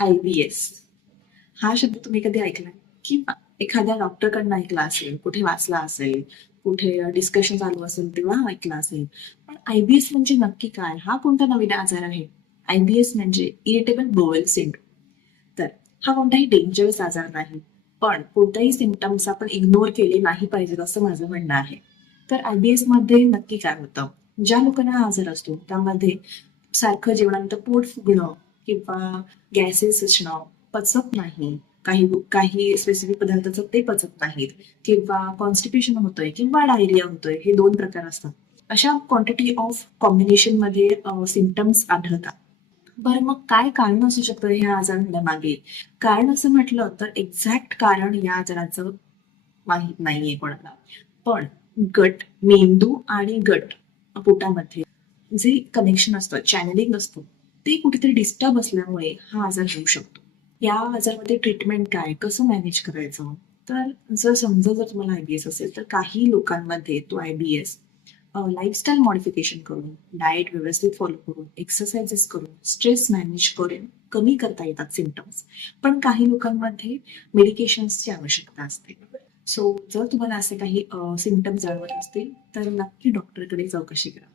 IBS हा शब्द तुम्ही कधी ऐकलाय? किंवा एखाद्या डॉक्टरकडनं ऐकला असेल, कुठे वाचला असेल, कुठे डिस्कशन चालू असेल तेव्हा ऐकला असेल. पण IBS म्हणजे नक्की काय? हा कोणता नवीन आजार आहे? IBS म्हणजे इरिटेबल बोवेल सिंड्रोम. तर हा कोणताही डेंजरस आजार नाही. पण कोणत्याही सिम्पटम्स आपण इग्नोर केले नाही पाहिजेत असं माझं म्हणणं आहे. तर IBS मध्ये नक्की काय होतं? ज्या लोकांना हा आजार असतो त्यामध्ये सारखं जेवणानंतर पोट फुगणं किंवा गॅसेस असणं, पचत नाही, काही काही स्पेसिफिक पदार्थाचं ते पचत नाहीत किंवा कॉन्स्टिपेशन होतंय किंवा डायरिया होतोय, हे 2 प्रकार असतात. अशा क्वांटिटी ऑफ कॉम्बिनेशनमध्ये सिम्पटम्स आढळतात. बरं मग काय कारण असू शकतं ह्या आजार होण्यामागे? कारण असं म्हटलं तर एक्झॅक्ट कारण या आजाराचं माहीत नाहीये कोणाला. पण मेंदू आणि गट पोटामध्ये जे कनेक्शन असतं, चॅनलिंग असतं, ते कुठेतरी डिस्टर्ब असल्यामुळे हा आजार होऊ शकतो. या आजारामध्ये ट्रीटमेंट काय, कसं मॅनेज करायचं? तर जर तुम्हाला IBS असेल तर काही लोकांमध्ये तो IBS लाईफस्टाईल मॉडिफिकेशन करून, डाएट व्यवस्थित फॉलो करून, एक्सरसाइजेस करून, स्ट्रेस मॅनेज करून कमी करता येतात सिम्पटम्स. पण काही लोकांमध्ये मेडिकेशन्सची आवश्यकता असते. सो जर तुम्हाला असे काही सिम्पटम्स जाणवत असतील तर नक्की डॉक्टरकडे चौकशी करा.